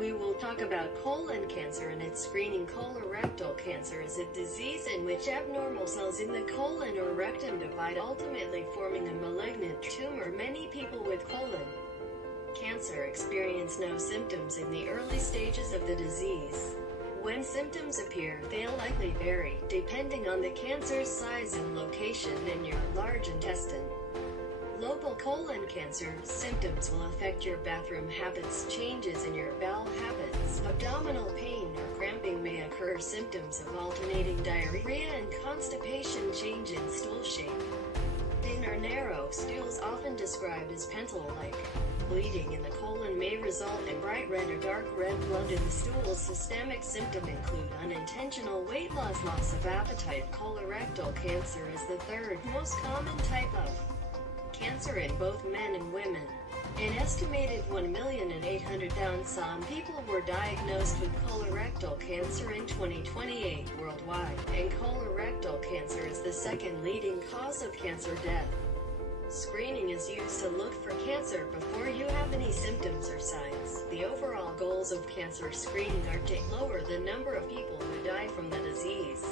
We will talk about colon cancer and its screening. Colorectal cancer is a disease in which abnormal cells in the colon or rectum divide, ultimately forming a malignant tumor. Many people with colon cancer experience no symptoms in the early stages of the disease. When symptoms appear, they'll likely vary, depending on the cancer's size and location in your large intestine. Local colon cancer symptoms will affect your bathroom habits, changes in your bowel habits, abdominal pain or cramping may occur, symptoms of alternating diarrhea and constipation, change in stool shape. Thin or narrow stools, often described as pentle-like. Bleeding in the colon may result in bright red or dark red blood in the stool. Systemic symptoms include unintentional weight loss, loss of appetite. Colorectal cancer is the third most common type of cancer in both men and women. An estimated 1,800,000 people were diagnosed with colorectal cancer in 2028 worldwide, and colorectal cancer is the second leading cause of cancer death. Screening is used to look for cancer before you have any symptoms or signs. The overall goals of cancer screening are to lower the number of people who die from the disease,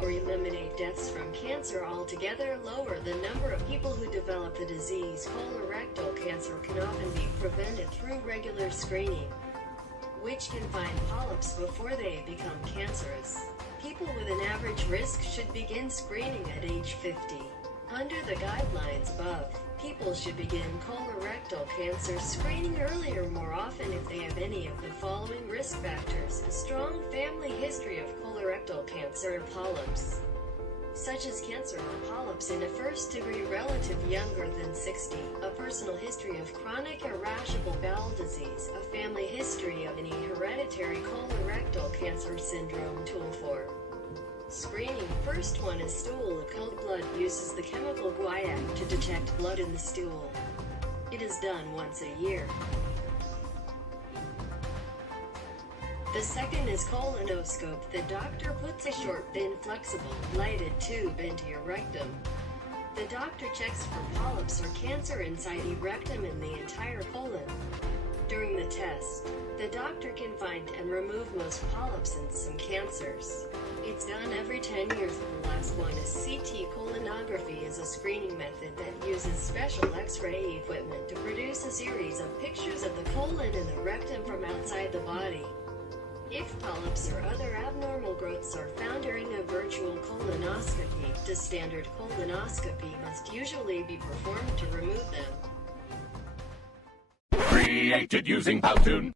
or eliminate deaths from cancer altogether, lower the number of people who develop the disease. Colorectal cancer can often be prevented through regular screening, which can find polyps before they become cancerous. People with an average risk should begin screening at age 50. Under the guidelines above, people should begin colorectal cancer screening earlier more often if they have any of the following risk factors: a strong family history of colorectal cancer, polyps, such as cancer or polyps in a first-degree relative younger than 60, a personal history of chronic irascible bowel disease, a family history of any hereditary colorectal cancer syndrome. Tool for screening. First one is stool. A cold blood uses the chemical guaiac to detect blood in the stool. It is done once a year. The second is colonoscope. The doctor puts a short, thin, flexible, lighted tube into your rectum. The doctor checks for polyps or cancer inside the rectum and the entire colon. During the test, the doctor can find and remove most polyps and some cancers. It's done every 10 years. The last one is CT. Colonography is a screening method that uses special X-ray equipment to produce a series of pictures of the colon and the rectum from outside the body. If polyps or other abnormal growths are found during a virtual colonoscopy, the standard colonoscopy must usually be performed to remove them. Created using Powtoon.